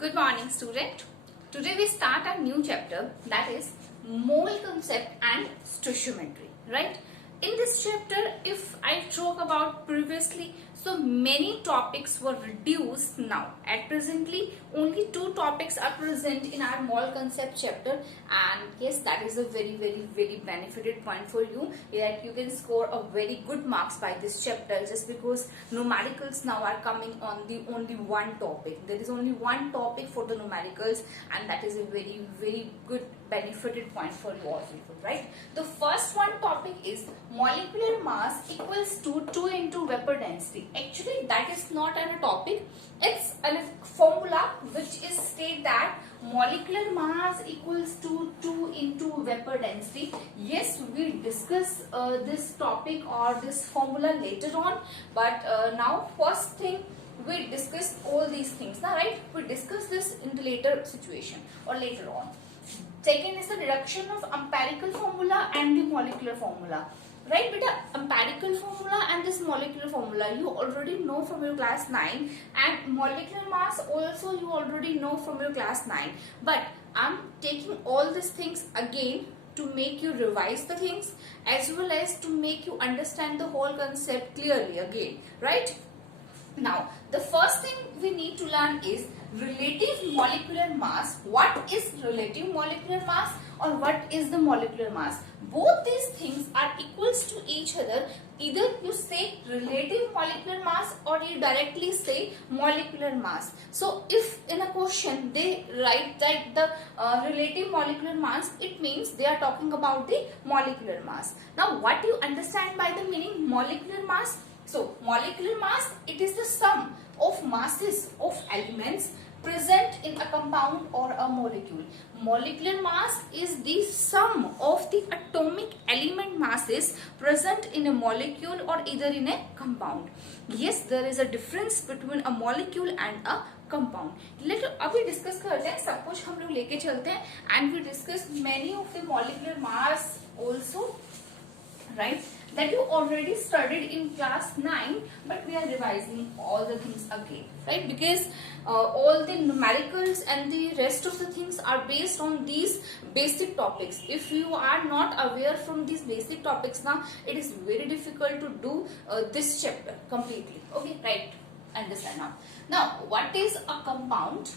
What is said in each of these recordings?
Good morning, student. Today we start a new chapter, that is mole concept and stoichiometry, right? In this chapter, if I talk about previously, so many topics were reduced now. At presently, only 2 topics are present in our mole concept chapter, and yes, that is a very benefited point for you, that you can score a very good marks by this chapter, just because numericals now are coming on the only one topic. There is only one topic for the numericals, and that is a very good benefited point for you all people, right? The first one topic is molecular mass equals to 2 into vapor density. Actually, that is not a topic. It's a formula which is state that molecular mass equals to 2 into vapor density. Yes, we discuss this topic or this formula later on, but now first thing we discuss all these things, right? We discuss this in the later situation or later on. Second is the reduction of empirical formula and the molecular formula. Right, beta, empirical formula and this molecular formula you already know from your class 9, and molecular mass also you already know from your class 9. But I'm taking all these things again to make you revise the things as well as to make you understand the whole concept clearly again, right? Now, the first thing we need to learn is relative molecular mass. What is relative molecular mass or what is the molecular mass? Both these things are equals to each other. Either you say relative molecular mass or you directly say molecular mass. So, if in a question they write that the relative molecular mass, it means they are talking about the molecular mass. Now, what you understand by the meaning molecular mass? So, molecular mass, it is the sum of masses of elements present in a compound or a molecule. Molecular mass is the sum of the atomic element masses present in a molecule or either in a compound. Yes, there is a difference between a molecule and a compound. Let अभी discuss करते हैं, सब कुछ हम लोग लेके चलते हैं, and we discuss many of the molecular mass also, right? That you already studied in class 9, but we are revising all the things again, right? Because all the numericals and the rest of the things are based on these basic topics. If you are not aware from these basic topics now, it is very difficult to do this chapter completely. Okay, right? Understand now. Now, what is a compound?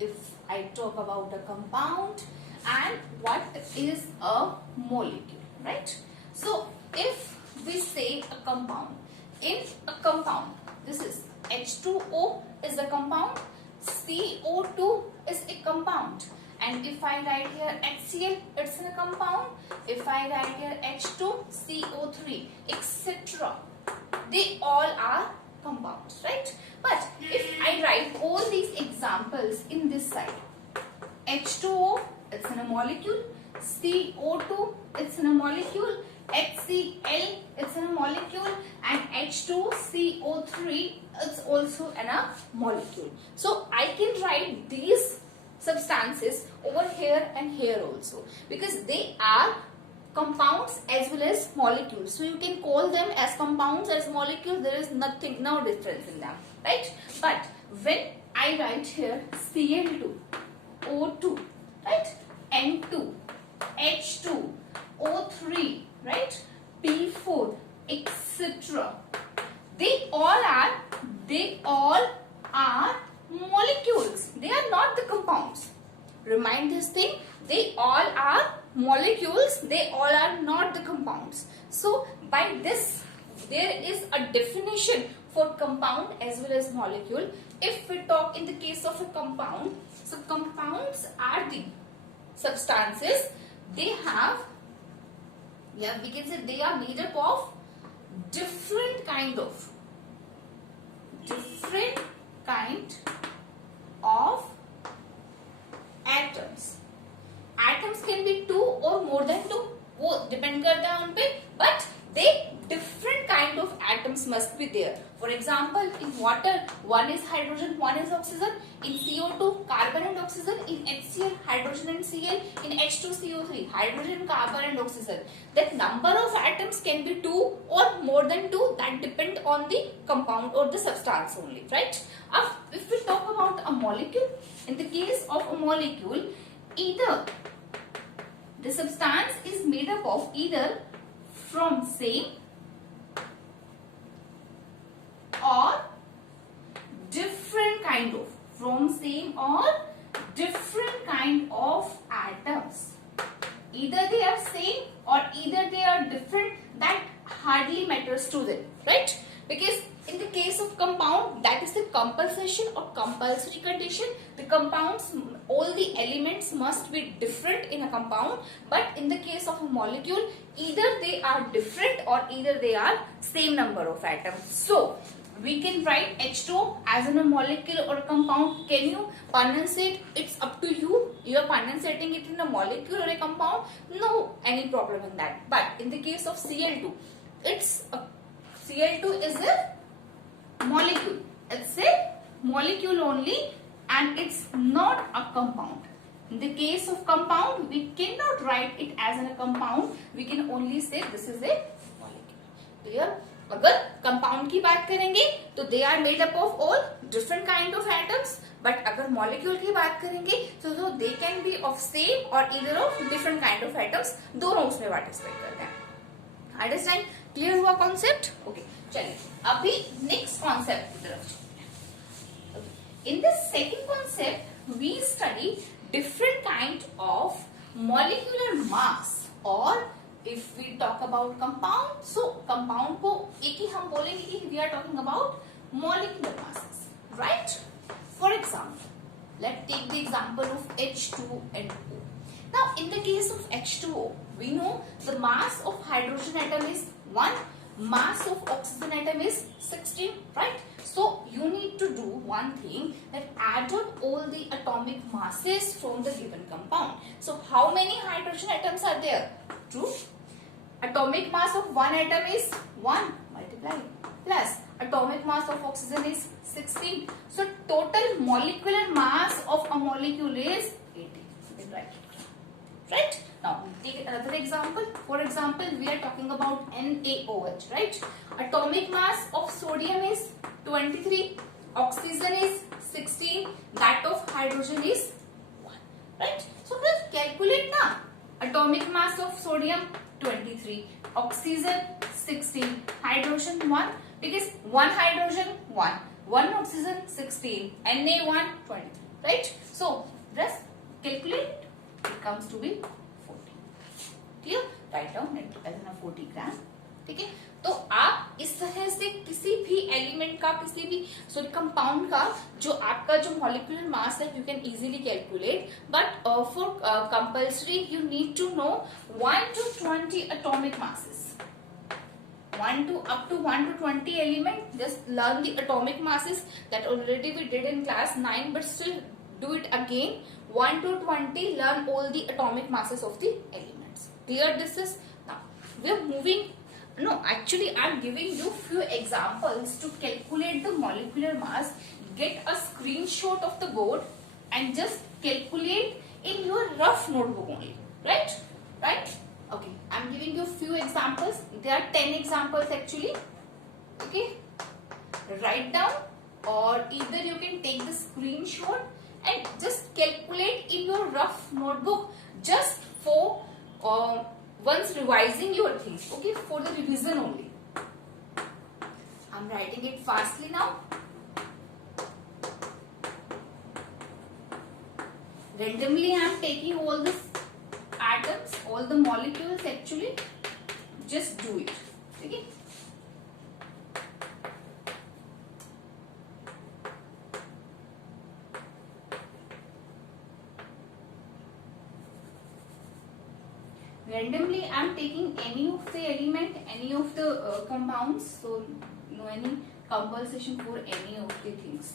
If I talk about a compound, and what is a molecule, right? So, if we say a compound, in a compound, this is H2O is a compound, CO2 is a compound, and if I write here HCl, it's a compound. If I write here H2CO3, etc., they all are compounds, right? But if I write all these examples in this side, H2O, it's in a molecule, CO2, it's in a molecule, HCl, it's in a molecule, and H2CO3, it's also in a molecule. So I can write these substances over here and here also, because they are compounds as well as molecules. So you can call them as compounds, as molecules. There is nothing, no difference in them, right? But when I write here Cl2, O2, right, N2, H2, O3, right, P4, etc., they all are molecules. They are not the compounds. Remind this thing, they all are molecules, they all are not the compounds. So by this, there is a definition for compound as well as molecule. If we talk in the case of a compound, so compounds are the substances, they have, yeah, we can say they are made up of different kind of atoms. Atoms can be 2 or more than 2, वो depend करता है उन पे, but they different kind of atoms must be there. For example, in water, one is hydrogen, one is oxygen. In CO2, carbon and oxygen. In HCl, hydrogen and Cl. In H2CO3, hydrogen, carbon and oxygen. That number of atoms can be 2 or more than 2. That depend on the compound or the substance only, right? If we talk about a molecule, in the case of a molecule, either the substance is made up of either from same or different kind of, from same or different kind of atoms. Either they are same or either they are different, that hardly matters to them, right? Because in the case of compound, that is the compulsion or compulsory condition. The compounds, all the elements must be different in a compound, but in the case of a molecule, either they are different or either they are same number of atoms. So we can write H2O as in a molecule or a compound. Can you condensate? It's up to you. You are condensating it in a molecule or a compound. No any problem in that. But in the case of Cl2, Cl2 is a molecule. It's a molecule only and it's not a compound. In the case of compound, we cannot write it as in a compound. We can only say this is a molecule. Clear? अगर compound की बात करेंगे तो they are made up of all different kind of atoms, but अगर molecule की बात करेंगे तो they can be of same और इधर of different kind of atoms, दोनों उसमें पार्टिसिपेट करते हैं. अंडरस्टैंड? क्लियर हुआ कॉन्सेप्ट? ओके, चलिए अभी नेक्स्ट कॉन्सेप्ट की तरफ चलते हैं. In the second concept we study different kind of molecular mass. और if we talk about compound, so compound को एक ही हम बोलेंगे कि we are talking about molecular masses, right? For example, let's take the example of H2 and O. Now, in the case of H2O, we know the mass of hydrogen atom is 1, mass of oxygen atom is 16, right? So you need to do one thing, that add up all the atomic masses from the given compound. So how many hydrogen atoms are there? 2. Atomic mass of one atom is 1 multiply plus atomic mass of oxygen is 16. So total molecular mass of a molecule is 80. Right? Now take another example. For example, we are talking about NaOH, right? Atomic mass of sodium is 23, oxygen is 16, that of hydrogen is 1, right? So let's calculate now. Atomic mass of sodium 23, oxygen 16, hydrogen 1, because 1 hydrogen 1 oxygen 16, Na1 23, right? So just calculate it. It comes to be 40. Clear? Write down it as in a 40 gram. ठीक है? तो आप इस तरह से किसी भी element का, किसी भी सॉरी कंपाउंड का जो आपका जो मॉलिक्यूलर मास है, you can easily calculate. But for compulsory you need to know 1 to 20 atomic masses. 1 to up to 1 to 20 element. Just learn the atomic masses that already we did in class 9, but still do it again. 1 to 20, learn all the atomic masses of the elements. Clear this is? Now we are moving. No, actually I am giving you few examples to calculate the molecular mass. Get a screenshot of the board and just calculate in your rough notebook only. Right? Right? Okay. I am giving you few examples. There are 10 examples actually. Okay. Write down, or either you can take the screenshot and just calculate in your rough notebook, just for once revising your things, okay, for the revision only. I'm writing it fastly now. Randomly I'm taking all the atoms, all the molecules actually. Just do it, okay? Randomly I am taking any of the element, any of the compounds, so no any compulsion for any of the things.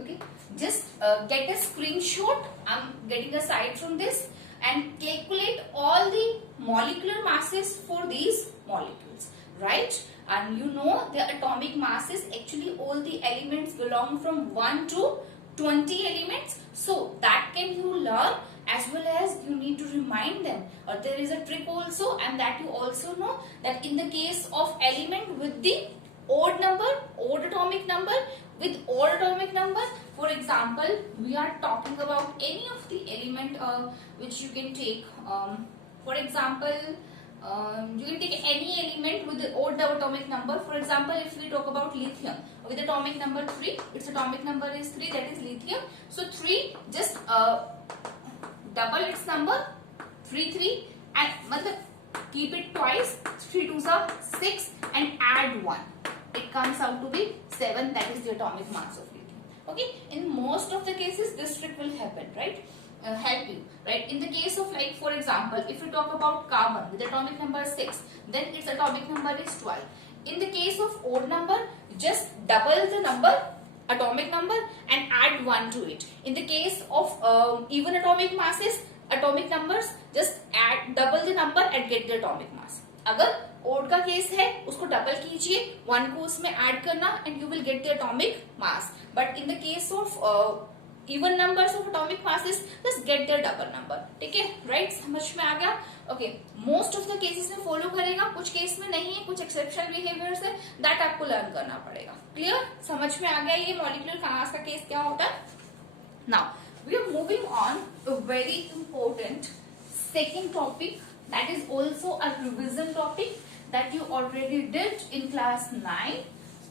Okay, just get a screenshot. I'm getting a side from this and calculate all the molecular masses for these molecules, right? And you know the atomic masses, actually all the elements belong from 1 to 20 elements, so that can you learn, as well as you need to remind them. There is a trick also, and that you also know, that in the case of element with the odd number, odd atomic number, with odd atomic number, for example, we are talking about any of the element which you can take, for example, you can take any element with the odd atomic number. For example, if we talk about lithium with atomic number 3, its atomic number is 3, that is lithium. So 3, just double its number, 3 and matlab keep it twice, 3 2s are 6 and add 1. It comes out to be 7, that is the atomic mass of lithium. Okay, in most of the cases this trick will happen, right? Help you, right? In the case of, like, for example, if you talk about carbon with atomic number 6, then its atomic number is 12. In the case of odd number, just double the number, atomic number, and add 1 to it. In the case of even atomic masses, atomic numbers, just add double the number and get the atomic mass. अगर odd का case है, उसको double कीजिए, 1 को उसमें add करना, and you will get the atomic mass. But in the case of even numbers of atomic masses, just get the double number. ठीक है, राइट? समझ में आ गया? Okay, most of the cases में फॉलो करेगा, कुछ केस में नहीं है, कुछ एक्सेप्शनल बिहेवियर्स है, दैट आपको लर्न करना पड़ेगा. क्लियर? समझ में आ गया ये मॉलिक्यूलर मास का केस क्या होता है? Now we are moving on a very important second topic, that is also a revision topic that you already did in class 9,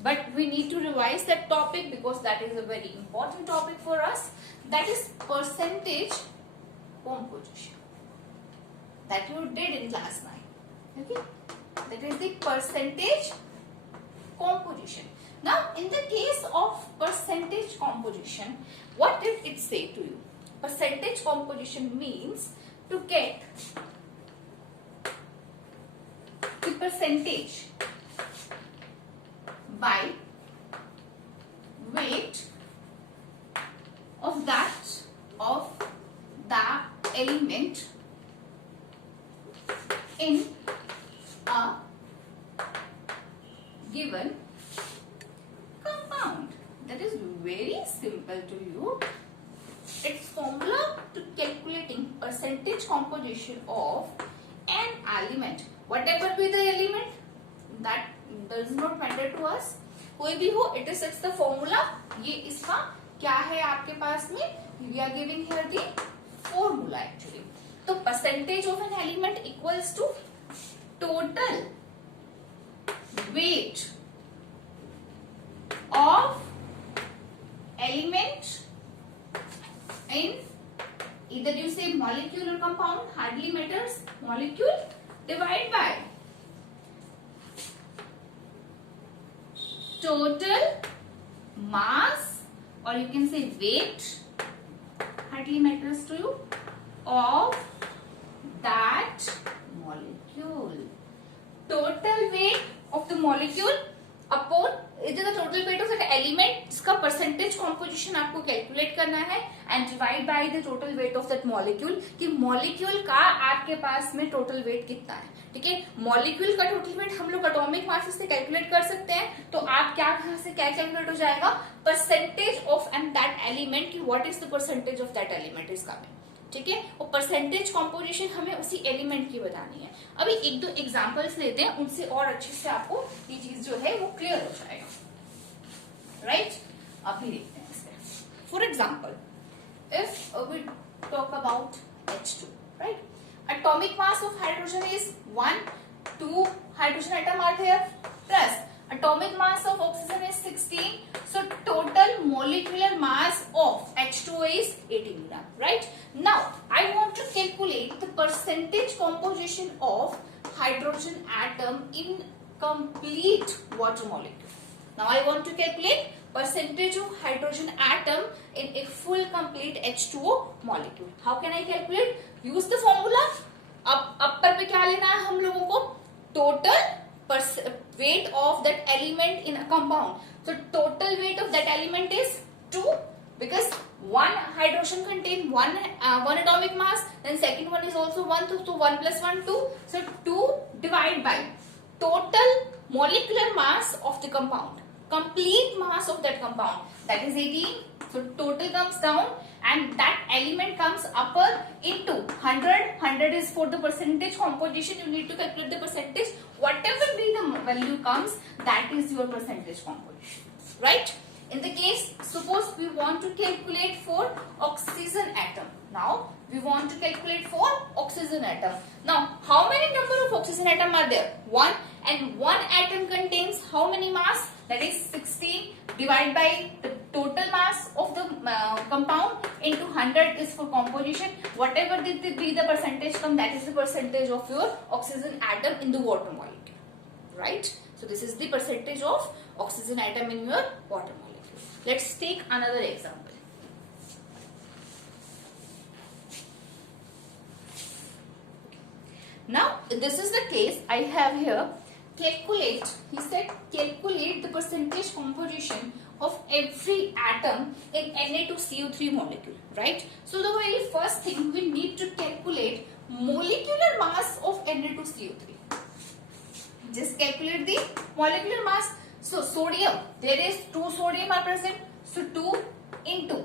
but we need to revise that topic because that is a very important topic for us. That is percentage composition that you did in class 9. Okay, that is the percentage composition. Now in the case of percentage composition, what did it say to you? Percentage composition means to get the percentage by weight of that of the element in a given compound. That is very simple to you. Its formula to calculating percentage composition of an element, whatever be the element, that does not matter to us, कोई भी हो, it is the formula. ये इसका क्या है आपके पास में? We are giving here the formula actually. तो percentage of an element equals to total weight of element in either you say molecule or compound, hardly matters, molecule, divide by total mass, or you can say weight, hardly matters to you, of that molecule. Total weight of the molecule upon it is the total weight of that element, जिसका percentage composition आपको calculate करना है, and divide by the total weight of that molecule, कि molecule का आपके पास में total weight कितना है. ठीक है, मॉलिक्यूल का टोटल वेट हम लोग एटॉमिक मास से कैलकुलेट कर सकते हैं, तो आप क्या कहां से क्या कैलकुलेट हो जाएगा? Percentage of and that element, की what is the percentage of that element is coming. ठीक है, वो परसेंटेज कॉम्पोजिशन हमें उसी एलिमेंट की बतानी है. अभी एक दो एग्जांपल्स लेते हैं, उनसे और अच्छे से आपको ये चीज जो है वो क्लियर हो जाएगा. राइट, अभी देखते हैं इससे. For example, if we talk about H2, right? Atomic mass of hydrogen is 1, 2 hydrogen atom are there, plus atomic mass of oxygen is 16. So total molecular mass of H2O is 18 gram, right? Now I want to calculate the percentage composition of hydrogen atom in complete water molecule. Now I want to calculate percentage of hydrogen atom in a full complete H2O molecule. How can I calculate? Use the formula. अब अपर पे क्या लेना है हम लोगों को? Total weight of that element in a compound. So total weight of that element is 2 because one hydrogen contain one atomic mass, then second one is also 1, so 1 plus 1 2, so 2 divided by total molecular mass of the compound, complete mass of that compound, that is 18. So total comes down and that element comes upper into 100. 100 is for the percentage composition. You need to calculate the percentage. Whatever be the value comes, that is your percentage composition, right? In the case, suppose we want to calculate for oxygen atom. Now we want to calculate for oxygen atom. Now how many number of oxygen atom are there? 1, and one atom contains how many mass? That is 16 divided by the total mass of the compound into 100 is for composition. Whatever be the percentage come, that is the percentage of your oxygen atom in the water molecule, right? So this is the percentage of oxygen atom in your water molecule. Let's take another example. Now this is the case I have here. Calculate, he said, calculate the percentage composition of every atom in Na2CO3 molecule, right? So the very first thing, we need to calculate molecular mass of Na2CO3. Just calculate the molecular mass. So sodium, there is 2 sodium are present, so 2 into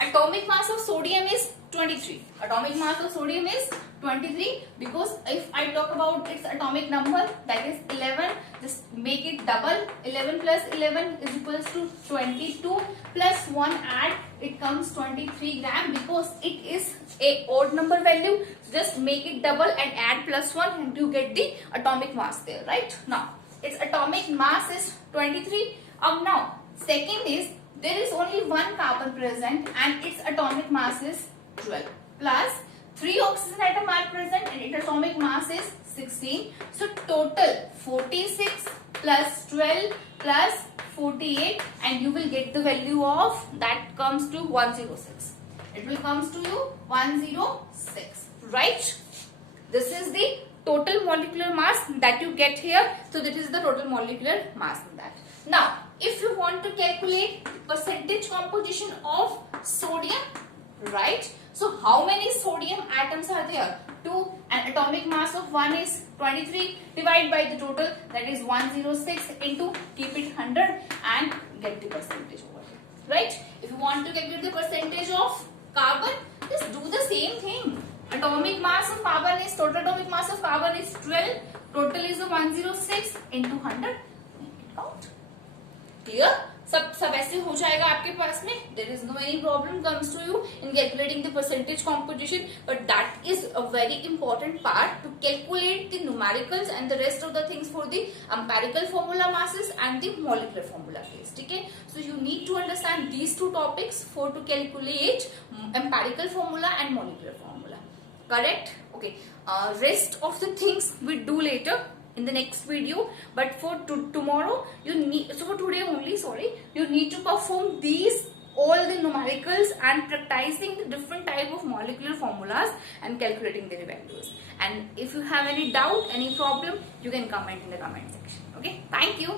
atomic mass of sodium is 23. Atomic mass of sodium is 23, because if I talk about its atomic number, that is 11, just make it double. 11 plus 11 is equals to 22, plus 1 add, it comes 23 gram, because it is a odd number value. Just make it double and add plus 1 and you get the atomic mass there, right? Now its atomic mass is 23. Now second is, there is only one carbon present and its atomic mass is 12, plus 3 oxygen atom are present and its atomic mass is 16. So total 46 plus 12 plus 48, and you will get the value of that comes to 106. It will comes to you 106, right? This is the total molecular mass that you get here. So this is the total molecular mass in that. Now if you want to calculate percentage composition of sodium, right? So how many sodium atoms are there? 2, and atomic mass of 1 is 23, divided by the total, that is 106 into, keep it 100 and get the percentage over here, right? If you want to calculate the percentage of carbon, just do the same thing. Atomic mass of carbon is, total atomic mass of carbon is 12, total is 106 into 100, make it out. Clear? सब ऐसे हो जाएगा आपके पास में. There is no any problem comes to you in calculating the percentage composition, but that is a very important part to calculate the numericals and the rest of the things for the empirical formula masses and the molecular formula phase. Okay? So you need to understand these two topics for to calculate empirical formula and molecular formula. Correct? Okay. Rest of the things we do later in the next video, but for tomorrow you need, so for today only, sorry, you need to perform these all the numericals and practicing the different type of molecular formulas and calculating their values. And if you have any doubt, any problem, you can comment in the comment section. Okay, thank you.